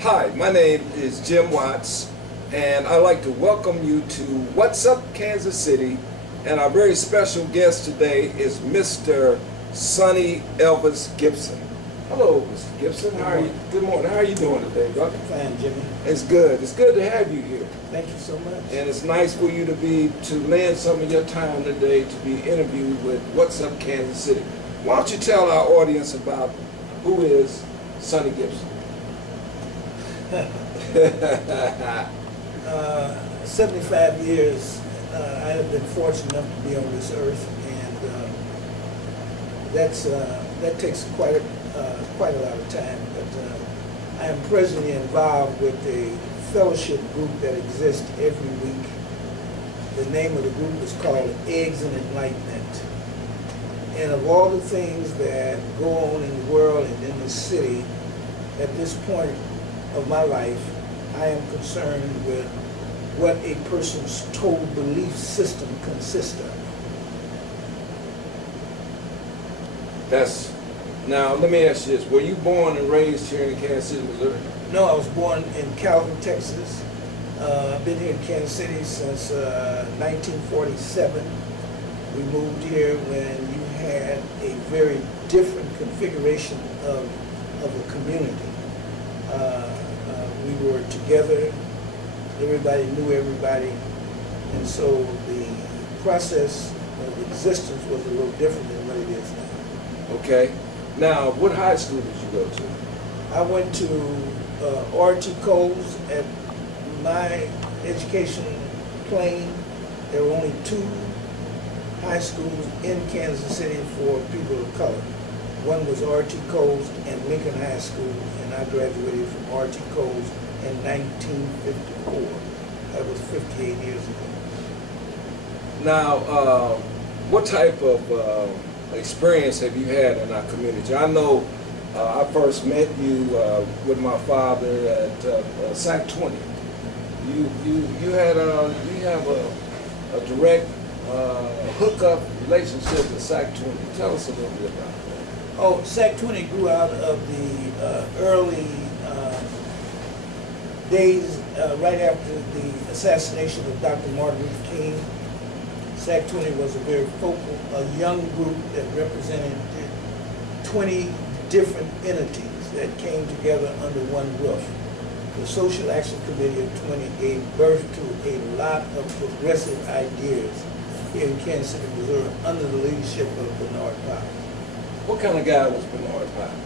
Hi, my name is Jim Watts, and I'd like to welcome you to What's Up Kansas City, and our very special guest today is Mr. Sonny Elvis Gibson. Hello, Mr. Gibson. How are you? Good morning. How are you doing today, brother? Fine, Jimmy. It's good. It's good to have you here. Thank you so much. And it's nice for you to lend some of your time today to be interviewed with What's Up Kansas City. Why don't you tell our audience about who is Sonny Gibson? 75 years, I have been fortunate enough to be on this earth, and that takes quite a lot of time. But I am presently involved with a fellowship group that exists every week. The name of the group is called Eggs and Enlightenment. And of all the things that go on in the world and in the city, at this point of my life, I am concerned with what a person's total belief system consists of. Now let me ask you this, were you born and raised here in Kansas City, Missouri? No, I was born in Calvin, Texas. I've been here in Kansas City since 1947. We moved here when you had a very different configuration of a community. We were together, everybody knew everybody, and so the process of existence was a little different than what it is now. Okay. Now, what high school did you go to? I went to R.T. Coles. At my education plane, there were only 2 high schools in Kansas City for people of color. One was R.T. Coles and Lincoln High School, and I graduated from R.T. Coles in 1954. That was 58 years ago. Now, what type of experience have you had in our community? I know I first met you with my father at SAC 20. You have a direct hookup relationship with SAC 20. Tell us a little bit about that. Oh, SAC 20 grew out of the early days right after the assassination of Dr. Martin Luther King. SAC 20 was a young group that represented 20 different entities that came together under one roof. The Social Action Committee of 20 gave birth to a lot of progressive ideas here in Kansas City, Missouri, under the leadership of Bernard Powell. What kind of guy was Bernard Powell?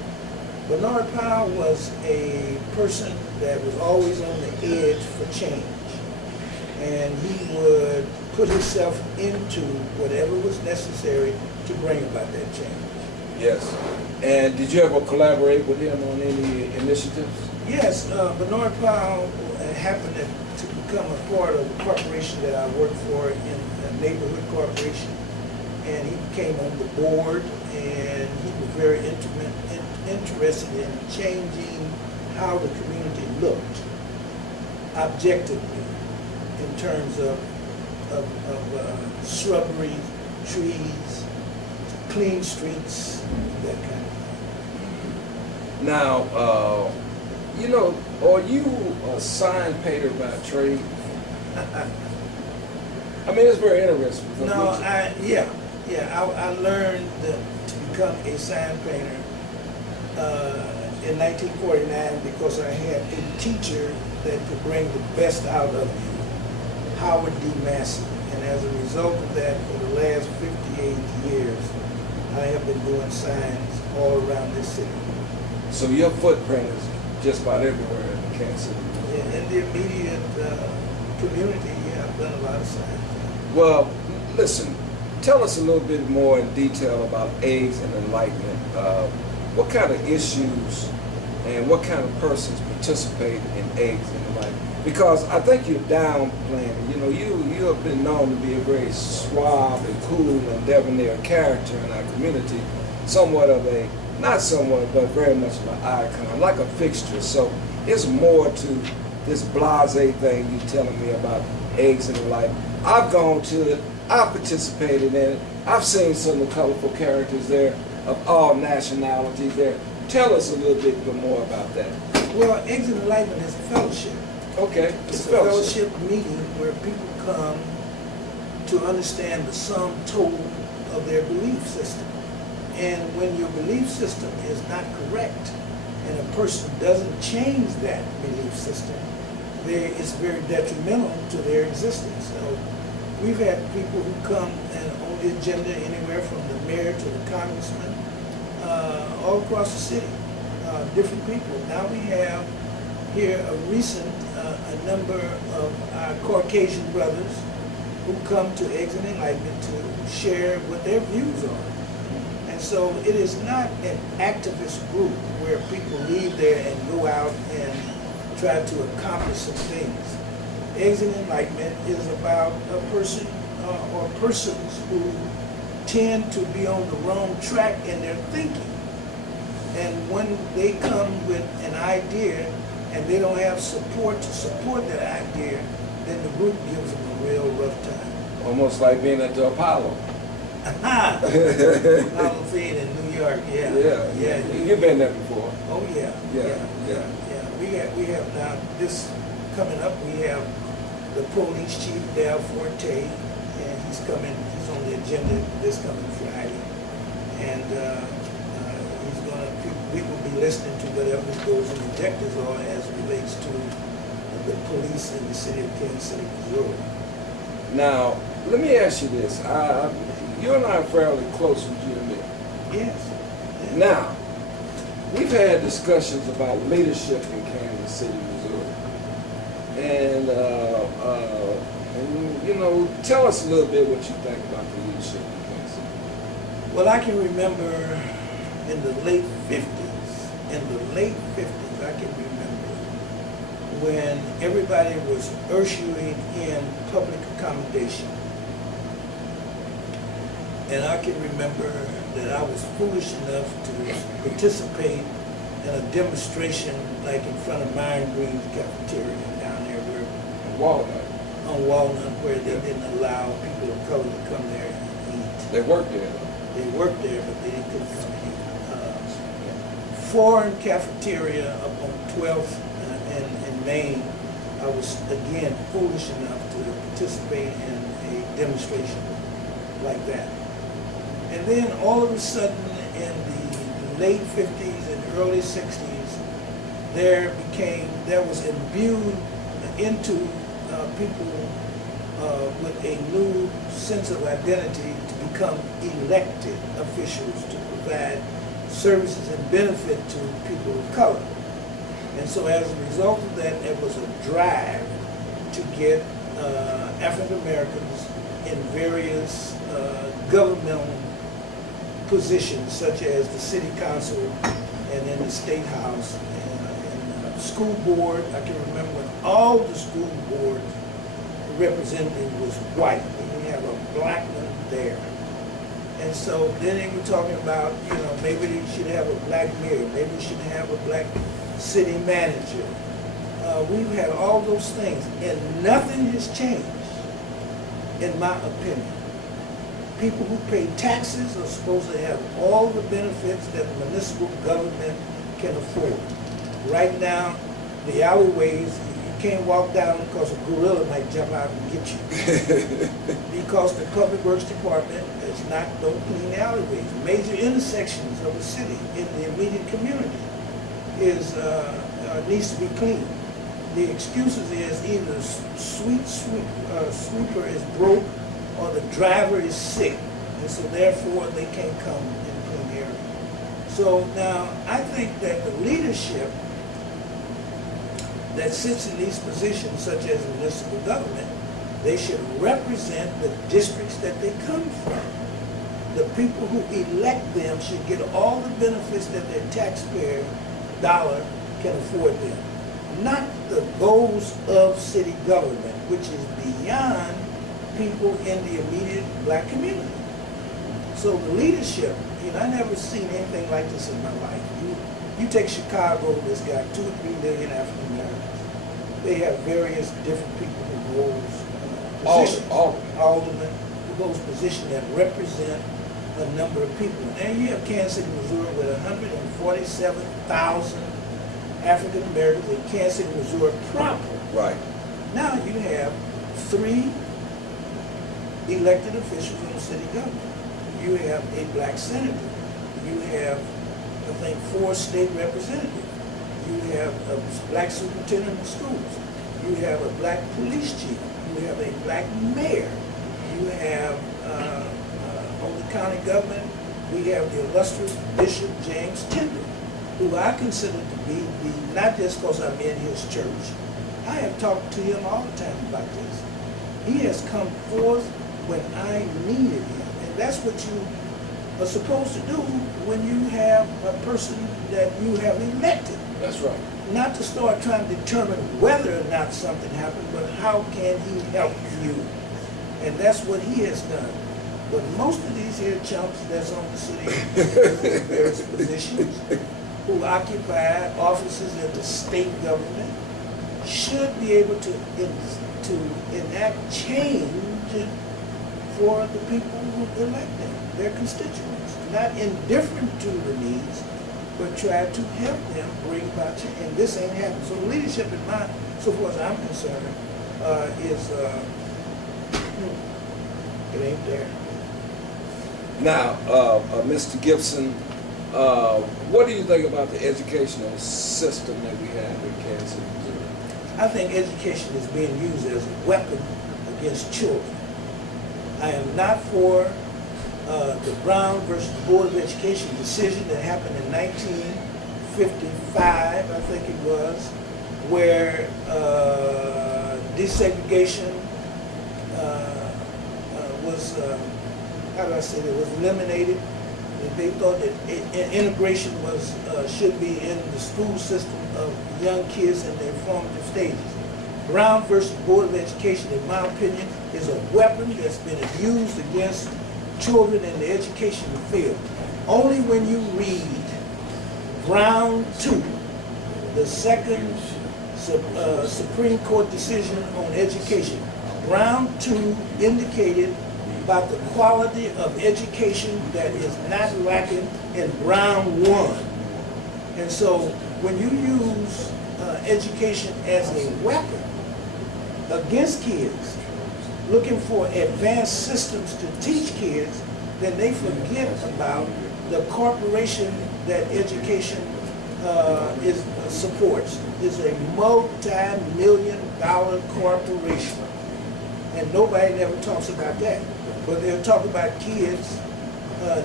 Bernard Powell was a person that was always on the edge for change. And he would put himself into whatever was necessary to bring about that change. Yes. And did you ever collaborate with him on any initiatives? Yes, Bernard Powell happened to become a part of the corporation that I worked for, in a neighborhood corporation. And he came on the board, and he was very interested in changing how the community looked objectively in terms of shrubbery, trees, clean streets, that kind of thing. Now, are you a sign painter by trade? I mean, it's very interesting. No, I learned to become a sign painter in 1949 because I had a teacher that could bring the best out of you, Howard D. Massey. And as a result of that, for the last 58 years, I have been doing signs all around this city. So your footprint is just about everywhere in Kansas City. In the immediate community, yeah, I've done a lot of signs. Well, listen, tell us a little bit more in detail about AIDS and Enlightenment. What kind of issues and what kind of persons participate in AIDS and Enlightenment? Because I think you're downplaying. You have been known to be a very suave and cool and debonair character in our community, somewhat of a, not somewhat, but very much of an icon, like a fixture. So it's more to this blasé thing you're telling me about AIDS and Enlightenment. I've gone to it, I've participated in it, I've seen some of the colorful characters there. of all nationalities there. Tell us a little bit more about that. Well, Eggs and Enlightenment is a fellowship. Okay, It's a fellowship meeting where people come to understand the sum total of their belief system. And when your belief system is not correct and a person doesn't change that belief system, it's very detrimental to their existence. So we've had people who come and on the agenda anywhere from the mayor to the congressman, all across the city, different people. Now we have here a number of our Caucasian brothers who come to Eggs and Enlightenment to share what their views are. And so it is not an activist group where people leave there and go out and try to accomplish some things. Eggs and Enlightenment is about a person or persons who tend to be on the wrong track in their thinking. And when they come with an idea and they don't have support to support that idea, then the group gives them a real rough time. Almost like being at the Apollo. Apollo Theater in New York, yeah. Yeah. You've been there before. Oh, yeah. We have now, this coming up, we have the police chief, Dale Forte, and he's on the agenda this coming Friday. And we will be listening to whatever goes in the objectives are as it relates to the police in the city of Kansas City, Missouri. Now, let me ask you this. You and I are fairly close, would you admit? Yes. Now, we've had discussions about leadership in Kansas City, Missouri. And tell us a little bit what you think about the leadership in Kansas City. Well, I can remember in the late 50s, I can remember when everybody was ushering in public accommodation. And I can remember that I was foolish enough to participate in a demonstration like in front of Myron Green's cafeteria down there on Walnut, where they didn't allow people of color to come there and eat. They worked there. They worked there, but they couldn't come and eat. Foreign cafeteria up on 12th in Maine, I was again foolish enough to participate in a demonstration like that. And then all of a sudden in the late 50s and early 60s, there was imbued into people with a new sense of identity to become elected officials to provide services and benefit to people of color. And so as a result of that, there was a drive to get African Americans in various governmental positions, such as the city council and in the state house and school board. I can remember when all the school board representative was white, and we have a black one there. And so then they were talking about, maybe they should have a black mayor, maybe we should have a black city manager. We've had all those things, and nothing has changed, in my opinion. People who pay taxes are supposed to have all the benefits that the municipal government can afford. Right now, the alleyways, you can't walk down because a gorilla might jump out and get you. Because the public works department don't clean the alleyways. Major intersections of the city in the immediate community needs to be cleaned. The excuses is either sweeper is broke or the driver is sick, and so therefore they can't come and clean the area. So now I think that the leadership that sits in these positions, such as municipal government, they should represent the districts that they come from. The people who elect them should get all the benefits that their taxpayer dollar can afford them. Not the goals of city government, which is beyond people in the immediate black community. So the leadership, I never seen anything like this in my life. You take Chicago, that's got 2 or 3 million African Americans. They have various different people who holds positions. Aldermen who holds positions that represent a number of people. And you have Kansas City, Missouri with 147,000 African Americans in Kansas City, Missouri proper. Right. Now you have 3 elected officials in the city government. You have a black senator. You have, I think, 4 state representatives. You have a black superintendent of schools. You have a black police chief. You have a black mayor. You have, on the county government, we have the illustrious Bishop James Tindall, who I consider to be not just because I'm in his church. I have talked to him all the time about this. He has come forth when I needed him. And that's what you are supposed to do when you have a person that you have elected. That's right. Not to start trying to determine whether or not something happened, but how can he help you? And that's what he has done. But most of these here chumps that's on the city various positions, who occupy offices in the state government, should be able to enact change for the people who elect them, their constituents. Not indifferent to the needs, but try to help them bring about change. And this ain't happening. So the leadership in mind, so far as I'm concerned, it ain't there. Now, Mr. Gibson, what do you think about the educational system that we have in Kansas City, Missouri? I think education is being used as a weapon against children. I am not for the Brown versus Board of Education decision that happened in 1955, I think it was, where desegregation was, how do I say that, was eliminated. They thought that integration was should be in the school system of young kids in their formative stages. Brown versus Board of Education, in my opinion, is a weapon that's been used against children in the education field. Only when you read Brown 2, the second Supreme Court decision on education, Brown 2 indicated about the quality of education that is not lacking in Brown 1. And so when you use education as a weapon against kids, looking for advanced systems to teach kids, then they forget about the corporation that education supports. It's a multi-million-dollar corporation. And nobody never talks about that. But they'll talk about kids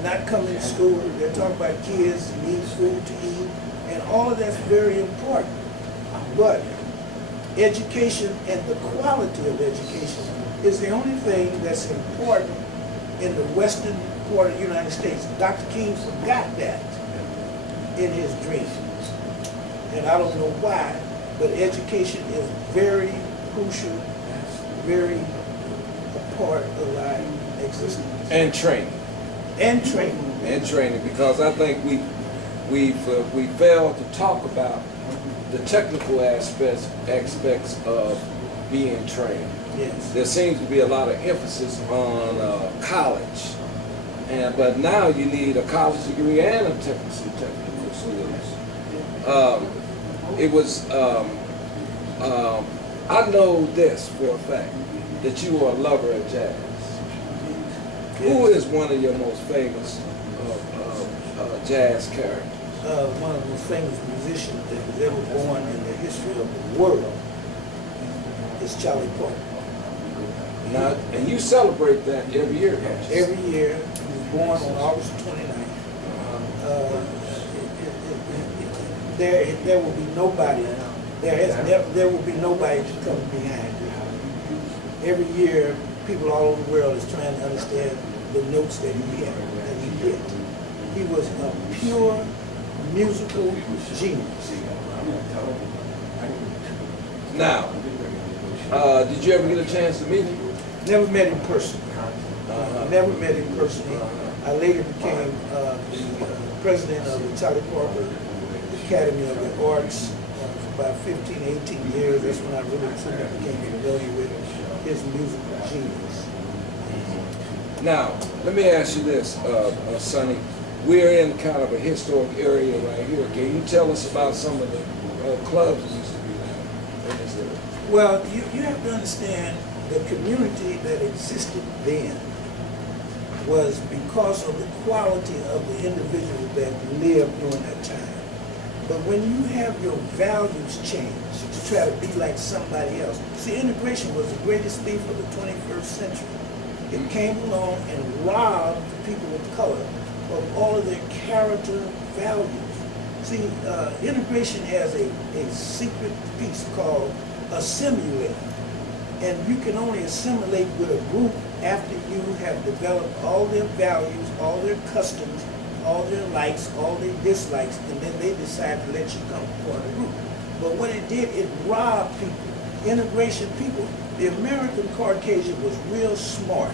not coming to school. They'll talk about kids need food to eat. And all of that's very important. But education and the quality of education is the only thing that's important in the western part of the United States. Dr. King forgot that in his dream. And I don't know why, but education is very crucial, very a part of our existence. And training. And training. And training, because I think we failed to talk about the technical aspects of being trained. Yes. There seems to be a lot of emphasis on college, but now you need a college degree and a technical skills. I know this for a fact, that you are a lover of jazz. Yes. Who is one of your most famous jazz characters? One of the most famous musicians that was ever born in the history of the world is Charlie Parker. Now, and you celebrate that every year, don't you? Every year, he was born on August 29th. There will be nobody. There will be nobody to come behind him. Every year, people all over the world is trying to understand the notes that he hit. He was a pure musical genius. Now, did you ever get a chance to meet him? Never met him personally. Never met him personally. I later became the president of the Charlie Parker Academy of the Arts for about 15, 18 years. That's when I really truly became familiar with his musical genius. Now, let me ask you this, Sonny. We're in kind of a historic area right here. Can you tell us about some of the clubs that used to be there in this area? Well, you have to understand the community that existed then was because of the quality of the individuals that lived during that time. But when you have your values changed to try to be like somebody else, see, integration was the greatest thief of the 21st century. It came along and robbed people of color of all of their character values. See, integration has a secret piece called assimilate. And you can only assimilate with a group after you have developed all their values, all their customs, all their likes, all their dislikes, and then they decide to let you come part of the group. But what it did, it robbed people. Integration people, the American Caucasian was real smart.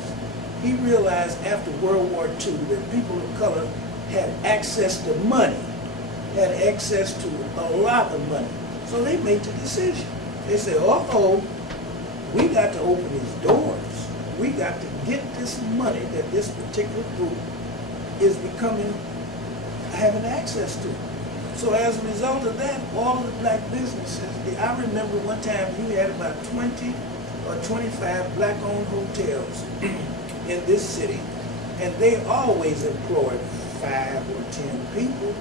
He realized after World War II that people of color had access to money, had access to a lot of money. So they made the decision. They said, uh-oh, we got to open these doors. We got to get this money that this particular group is having access to. So as a result of that, all of the black businesses, I remember one time you had about 20 or 25 black-owned hotels in this city, and they always employed 5 or 10 people,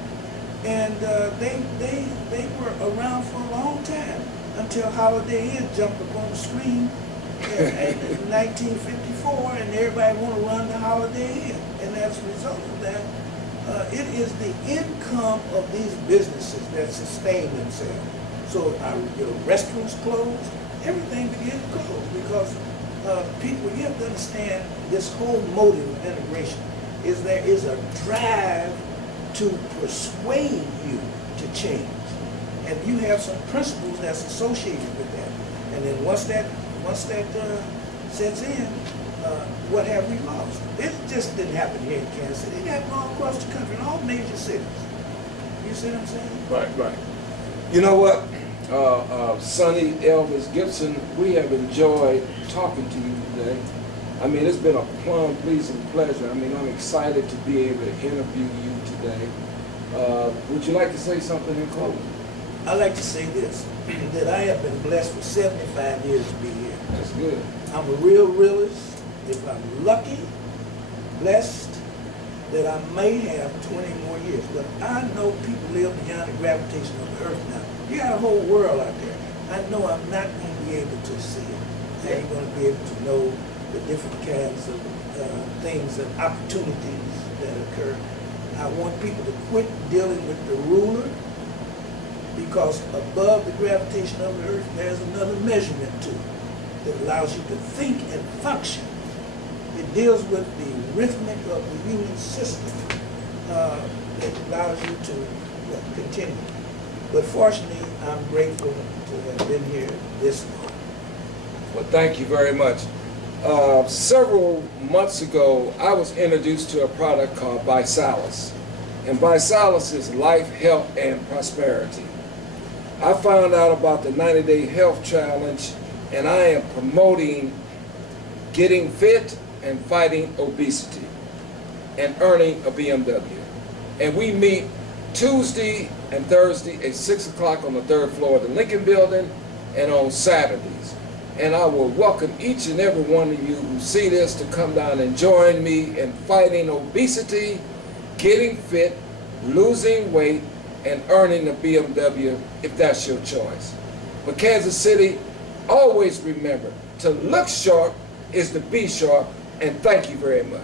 and they were around for a long time until Holiday Inn jumped up on the screen in 1954, and everybody want to run the Holiday Inn, and as a result of that, it is the income of these businesses that sustain themselves. So your restaurants closed, everything began to close because people, you have to understand this whole motive of integration is there is a drive to persuade you to change. And you have some principles that's associated with that. And then once that sets in, what have we lost? It just didn't happen here in Kansas City. It happened all across the country, in all major cities. You see what I'm saying? Right. You know what? Sonny, Elvis, Gibson, we have enjoyed talking to you today. I mean, it's been a plum pleasing pleasure. I mean, I'm excited to be able to interview you today. Would you like to say something in closing? I'd like to say this, that I have been blessed for 75 years to be here. That's good. I'm a real realist. If I'm lucky, blessed, that I may have 20 more years. But I know people live beyond the gravitation of the earth now. You got a whole world out there. I know I'm not going to be able to see it. I ain't going to be able to know the different kinds of things and opportunities that occur. I want people to quit dealing with the ruler, because above the gravitation of the earth, there's another measurement to it that allows you to think and function. It deals with the rhythmic of the human system that allows you to continue. But fortunately, I'm grateful to have been here this long. Well, thank you very much. Several months ago, I was introduced to a product called Bisalis. And Bisalis is life, health, and prosperity. I found out about the 90-day health challenge, and I am promoting getting fit and fighting obesity and earning a BMW. And we meet Tuesday and Thursday at 6 o'clock on the 3rd floor of the Lincoln Building, and on Saturdays. And I will welcome each and every one of you who see this to come down and join me in fighting obesity, getting fit, losing weight, and earning a BMW if that's your choice. But Kansas City, always remember, to look sharp is to be sharp, and thank you very much.